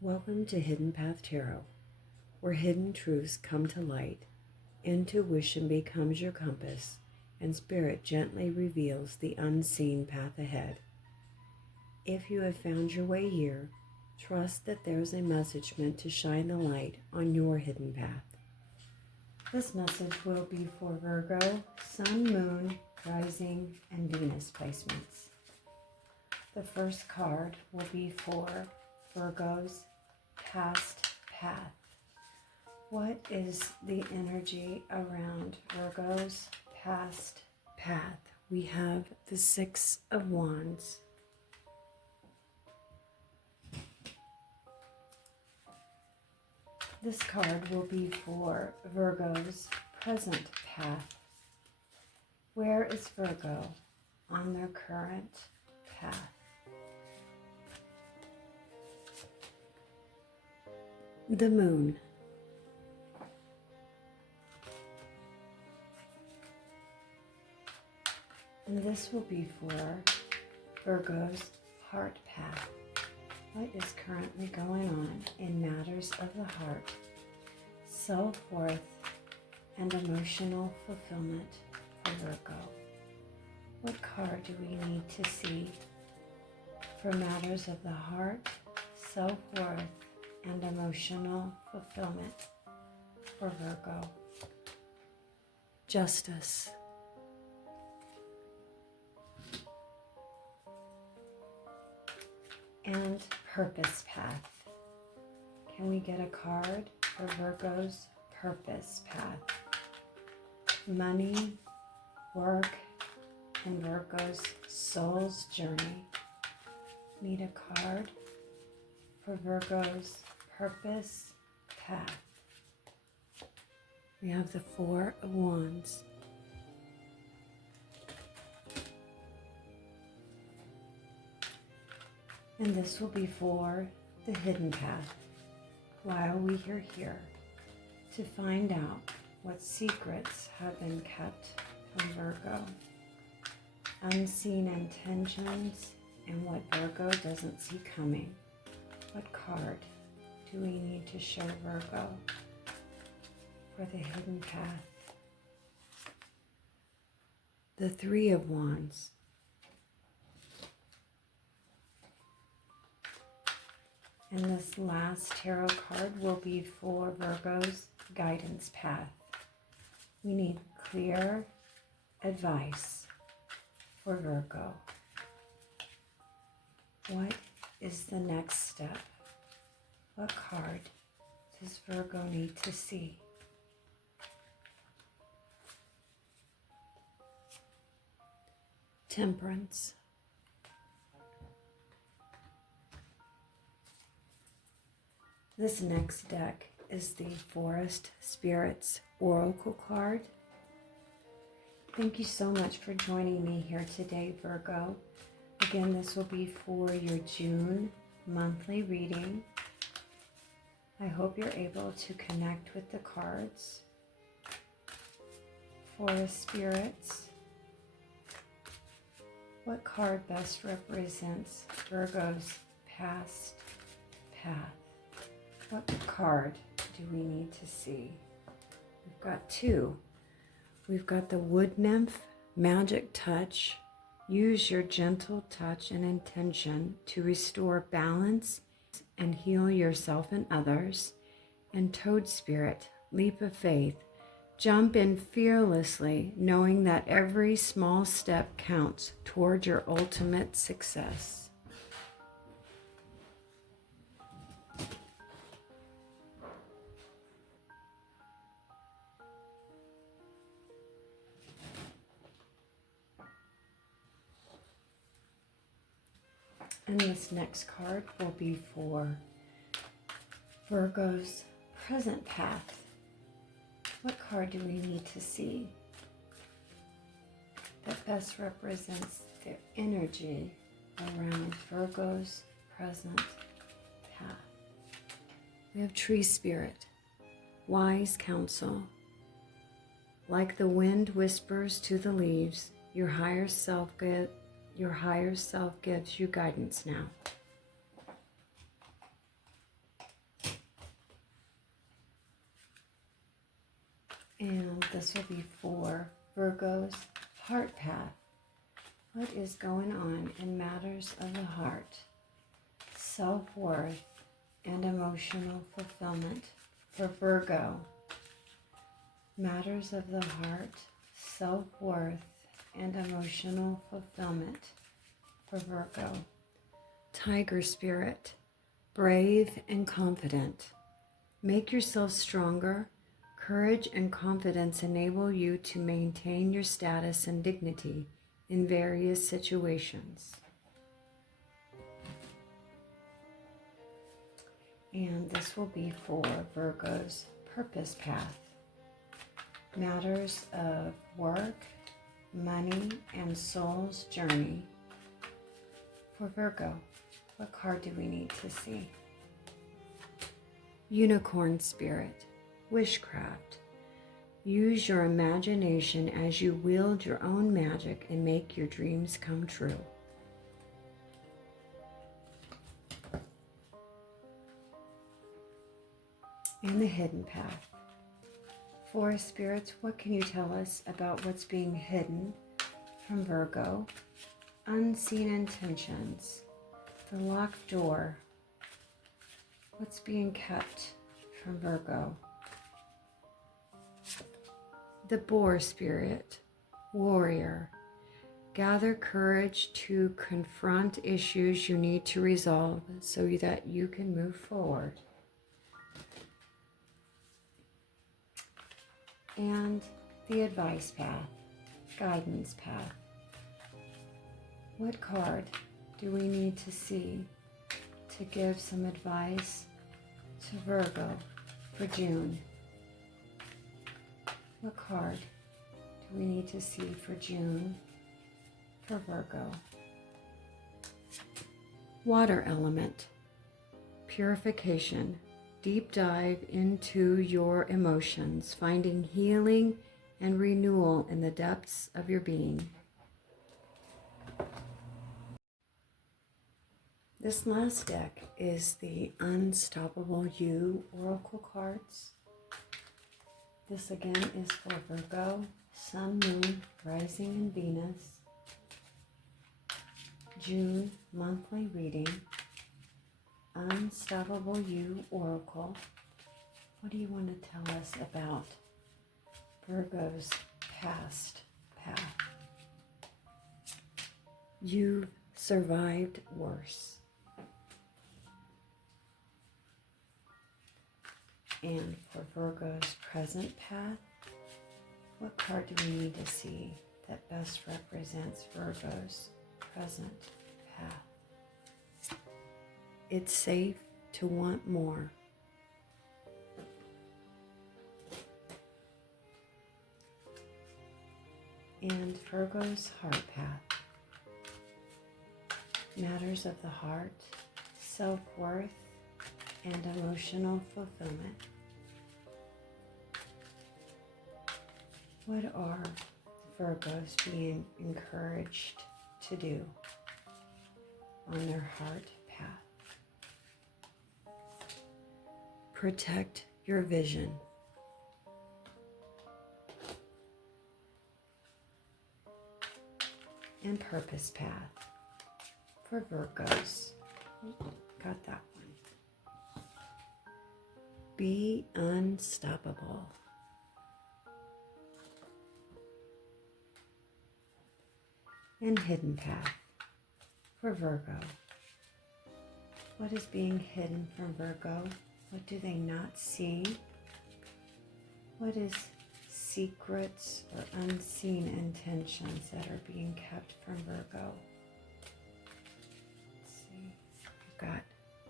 Welcome to Hidden Path Tarot, where hidden truths come to light, intuition becomes your compass, and spirit gently reveals the unseen path ahead. If you have found your way here, trust that there's a message meant to shine the light on your hidden path. This message will be for Virgo, Sun, Moon, Rising, and Venus placements. The first card will be for Virgo's past path. What is the energy around Virgo's past path? We have the Six of Wands. This card will be for Virgo's present path. Where is Virgo on their current path? The Moon. And this will be for Virgo's heart path. What is currently going on in matters of the heart, self-worth, and emotional fulfillment for Virgo? What card do we need to see for matters of the heart, self-worth, and emotional fulfillment for Virgo? Justice. And purpose path. Can we get a card for Virgo's purpose path? Money, work, and Virgo's soul's journey. Need a card for Virgo's purpose path. We have the Four of Wands. And this will be for the hidden path. While we are here to find out what secrets have been kept from Virgo, unseen intentions, and what Virgo doesn't see coming. What card do we need to show Virgo for the hidden path? The Three of Wands. And this last tarot card will be for Virgo's guidance path. We need clear advice for Virgo. What is the next step? What card does Virgo need to see? Temperance. This next deck is the Forest Spirits Oracle card. Thank you so much for joining me here today, Virgo. Again, this will be for your June monthly reading. I hope you're able to connect with the cards. Forest Spirits. What card best represents Virgo's past path? What card do we need to see? We've got two. We've got the Wood Nymph, Magic Touch. Use your gentle touch and intention to restore balance and heal yourself and others. And Toad Spirit, Leap of Faith. Jump in fearlessly, knowing that every small step counts toward your ultimate success. And this next card will be for Virgo's present path. What card do we need to see that best represents the energy around Virgo's present path? We have Tree Spirit, Wise Counsel. Like the wind whispers to the leaves, your higher self gives you guidance now. And this will be for Virgo's heart path. What is going on in matters of the heart, self-worth, and emotional fulfillment for Virgo? Matters of the heart, self-worth, and emotional fulfillment for Virgo. Tiger spirit, brave and confident. Make yourself stronger. Courage and confidence enable you to maintain your status and dignity in various situations. And this will be for Virgo's purpose path. Matters of work, money, and soul's journey. For Virgo, what card do we need to see? Unicorn spirit, witchcraft. Use your imagination as you wield your own magic and make your dreams come true. And the hidden path. Forest spirits, what can you tell us about what's being hidden from Virgo? Unseen intentions. The locked door. What's being kept from Virgo? The boar spirit, warrior. Gather courage to confront issues you need to resolve so that you can move forward. And the advice path, guidance path. What card do we need to see to give some advice to Virgo for June? What card do we need to see for June for Virgo? Water element, purification. Deep dive into your emotions, finding healing and renewal in the depths of your being. This last deck is the Unstoppable You Oracle cards. This again is for Virgo, Sun, Moon, Rising, and Venus. June monthly reading. Unstoppable You Oracle. What do you want to tell us about Virgo's past path? You've survived worse. And for Virgo's present path, what card do we need to see that best represents Virgo's present path? It's safe to want more. And Virgo's heart path. Matters of the heart, self-worth, and emotional fulfillment. What are Virgos being encouraged to do on their heart path? Protect your vision. And purpose path for Virgos. Got that one. Be unstoppable. And hidden path for Virgo. What is being hidden from Virgo? What do they not see? What is secrets or unseen intentions that are being kept from Virgo? Let's see. We've got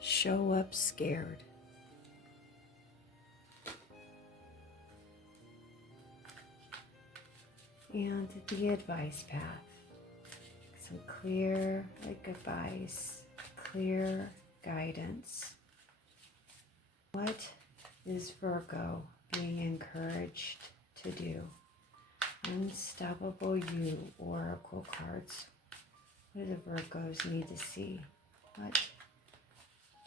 show up scared. And the advice path. Some clear advice, clear guidance. What is Virgo being encouraged to do? Unstoppable You Oracle cards. What do the Virgos need to see? What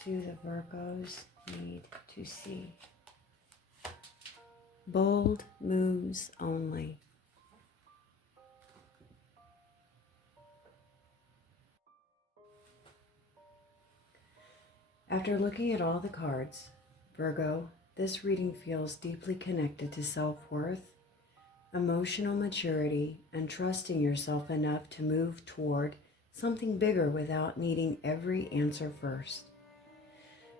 do the Virgos need to see? Bold moves only. After looking at all the cards, Virgo, this reading feels deeply connected to self-worth, emotional maturity, and trusting yourself enough to move toward something bigger without needing every answer first.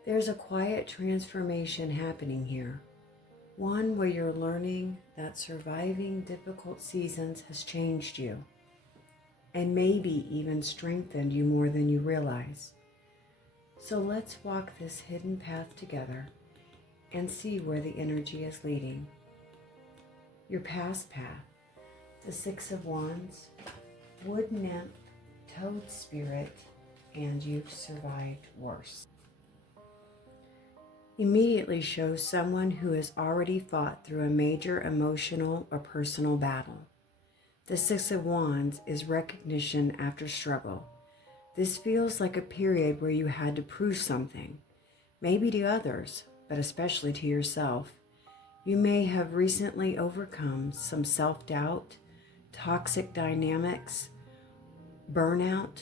There's a quiet transformation happening here, one where you're learning that surviving difficult seasons has changed you, and maybe even strengthened you more than you realize. So let's walk this hidden path together and see where the energy is leading. Your past path, the Six of Wands, Wood Nymph, Toad Spirit, and You've Survived Worse. Immediately shows someone who has already fought through a major emotional or personal battle. The Six of Wands is recognition after struggle. This feels like a period where you had to prove something, maybe to others, but especially to yourself. You may have recently overcome some self-doubt, toxic dynamics, burnout,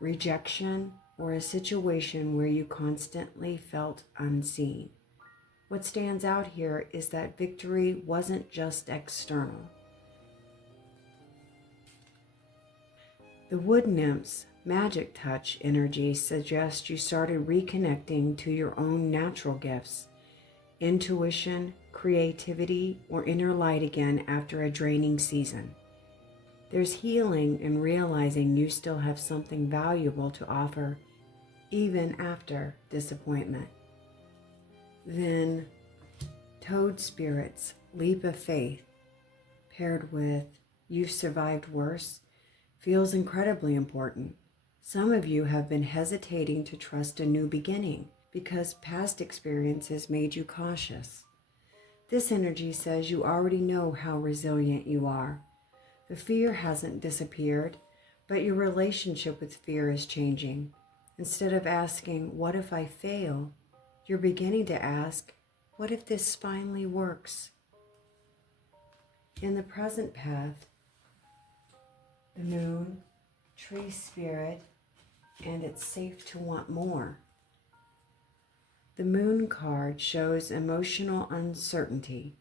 rejection, or a situation where you constantly felt unseen. What stands out here is that victory wasn't just external. The Wood Nymph's magic touch energy suggests you started reconnecting to your own natural gifts, intuition, creativity, or inner light again after a draining season. There's healing in realizing you still have something valuable to offer even after disappointment. Then, Toad Spirit's leap of faith, paired with You've Survived Worse, feels incredibly important. Some of you have been hesitating to trust a new beginning because past experiences made you cautious. This energy says you already know how resilient you are. The fear hasn't disappeared, but your relationship with fear is changing. Instead of asking, what if I fail? You're beginning to ask, what if this finally works? In the present path, the Moon, Tree Spirit, and it's safe to want more. The Moon card shows emotional uncertainty,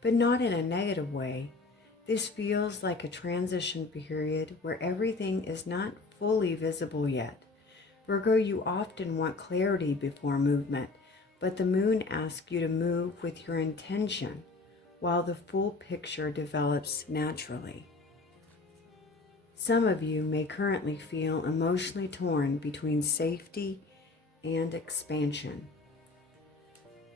but not in a negative way. This feels like a transition period where everything is not fully visible yet. Virgo, you often want clarity before movement, but the Moon asks you to move with your intention while the full picture develops naturally. Some of you may currently feel emotionally torn between safety and expansion.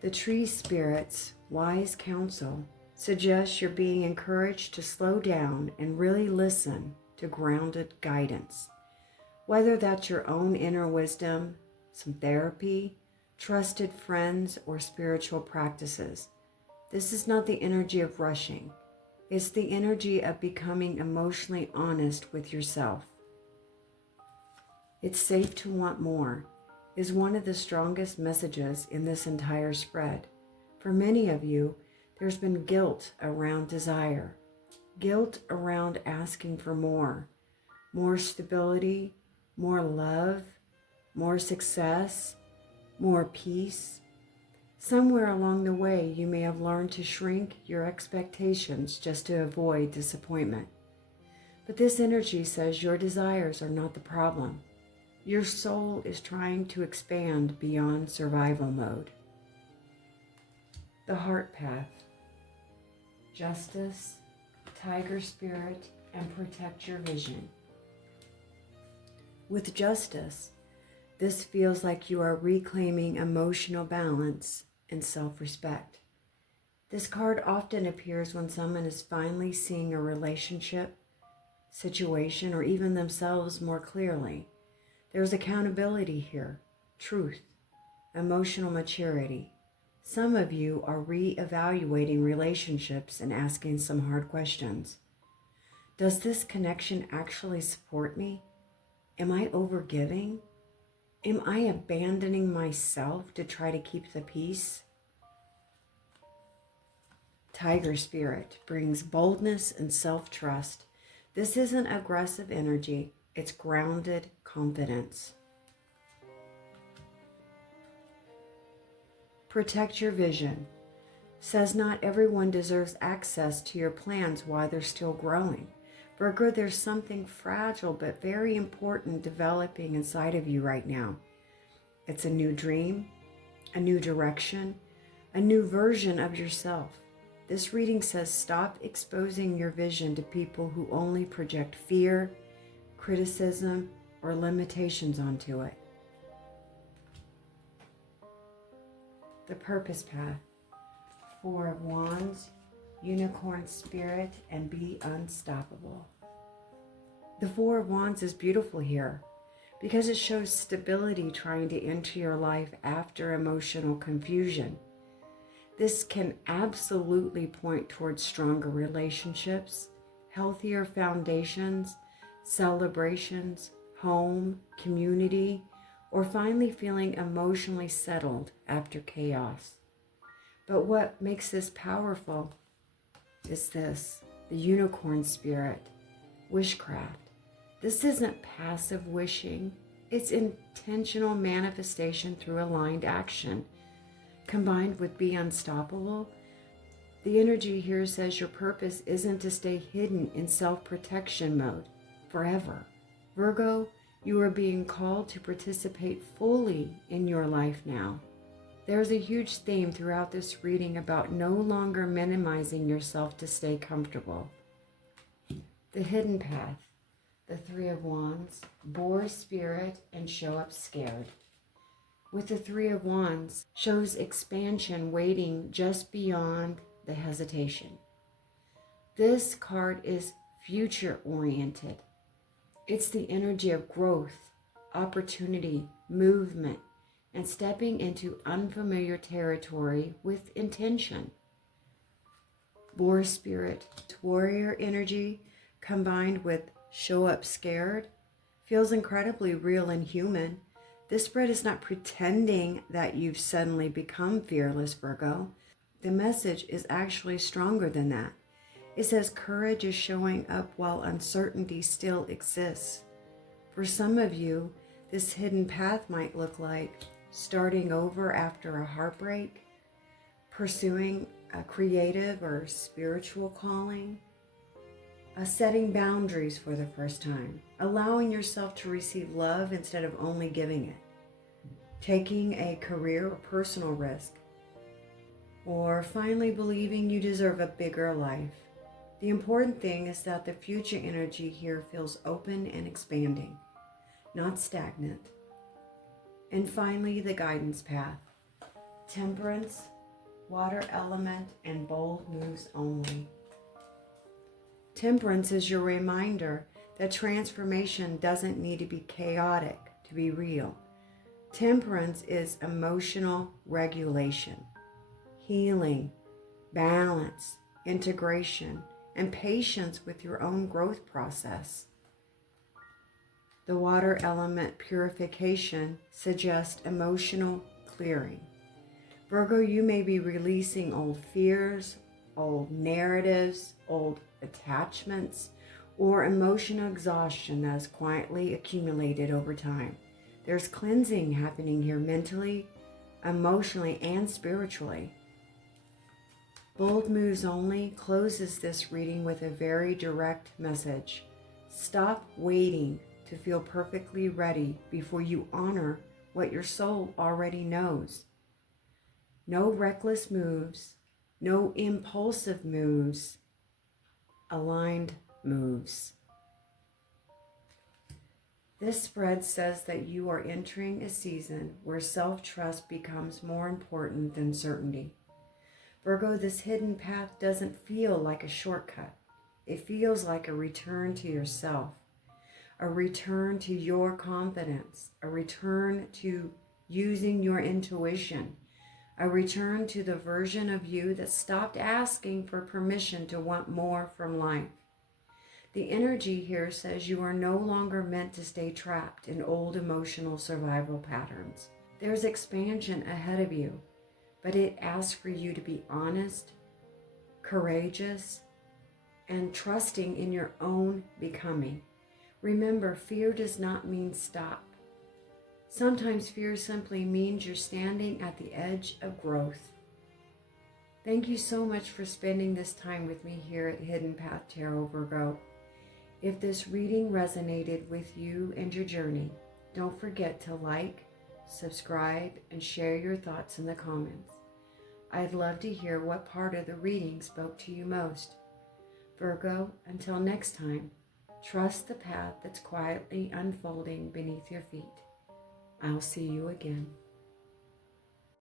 The Tree Spirit's wise counsel suggests you're being encouraged to slow down and really listen to grounded guidance. Whether that's your own inner wisdom, some therapy, trusted friends, or spiritual practices, this is not the energy of rushing. It's the energy of becoming emotionally honest with yourself. It's safe to want more is one of the strongest messages in this entire spread. For many of you, there's been guilt around desire, guilt around asking for more stability, more love, more success, more peace. Somewhere along the way, you may have learned to shrink your expectations just to avoid disappointment. But this energy says your desires are not the problem. Your soul is trying to expand beyond survival mode. The Heart Path, Justice, Tiger Spirit, and Protect Your Vision. With Justice, this feels like you are reclaiming emotional balance and self-respect. This card often appears when someone is finally seeing a relationship, situation, or even themselves more clearly. There's accountability here, truth, emotional maturity. Some of you are re-evaluating relationships and asking some hard questions. Does this connection actually support me? Am I overgiving? Am I abandoning myself to try to keep the peace? Tiger spirit brings boldness and self-trust. This isn't aggressive energy, it's grounded confidence. Protect your vision. Says not everyone deserves access to your plans while they're still growing. Virgo, there's something fragile but very important developing inside of you right now. It's a new dream, a new direction, a new version of yourself. This reading says stop exposing your vision to people who only project fear, criticism, or limitations onto it. The purpose path. 4 of Wands, Unicorn spirit, and be unstoppable. The 4 of Wands is beautiful here because it shows stability trying to enter your life after emotional confusion. This can absolutely point towards stronger relationships, healthier foundations, celebrations, home, community, or finally feeling emotionally settled after chaos. But what makes this powerful is this, the unicorn spirit, wishcraft. This isn't passive wishing, it's intentional manifestation through aligned action. Combined with be unstoppable, the energy here says your purpose isn't to stay hidden in self-protection mode forever. Virgo, you are being called to participate fully in your life now. There's a huge theme throughout this reading about no longer minimizing yourself to stay comfortable. The hidden path, the 3 of Wands, boar spirit, and show up scared. With the 3 of Wands, shows expansion waiting just beyond the hesitation. This card is future-oriented. It's the energy of growth, opportunity, movement, and stepping into unfamiliar territory with intention. Boar spirit, warrior energy, combined with show up scared, feels incredibly real and human. This spread is not pretending that you've suddenly become fearless, Virgo. The message is actually stronger than that. It says courage is showing up while uncertainty still exists. For some of you, this hidden path might look like starting over after a heartbreak, pursuing a creative or spiritual calling, setting boundaries for the first time, allowing yourself to receive love instead of only giving it, taking a career or personal risk, or finally believing you deserve a bigger life. The important thing is that the future energy here feels open and expanding, not stagnant. And finally, the guidance path. Temperance, water element, and bold moves only. Temperance is your reminder that transformation doesn't need to be chaotic to be real. Temperance is emotional regulation, healing, balance, integration, and patience with your own growth process. The water element purification suggests emotional clearing. Virgo, you may be releasing old fears, old narratives, old attachments, or emotional exhaustion that has quietly accumulated over time. There's cleansing happening here mentally, emotionally, and spiritually. Bold Moves Only closes this reading with a very direct message. Stop waiting to feel perfectly ready before you honor what your soul already knows. No reckless moves, no impulsive moves, aligned moves. This spread says that you are entering a season where self-trust becomes more important than certainty. Virgo, this hidden path doesn't feel like a shortcut. It feels like a return to yourself, a return to your confidence, a return to using your intuition, a return to the version of you that stopped asking for permission to want more from life. The energy here says you are no longer meant to stay trapped in old emotional survival patterns. There's expansion ahead of you, but it asks for you to be honest, courageous, and trusting in your own becoming. Remember, fear does not mean stop. Sometimes fear simply means you're standing at the edge of growth. Thank you so much for spending this time with me here at Hidden Path Tarot, Virgo. If this reading resonated with you and your journey, don't forget to like, subscribe, and share your thoughts in the comments. I'd love to hear what part of the reading spoke to you most. Virgo, until next time, trust the path that's quietly unfolding beneath your feet. I'll see you again.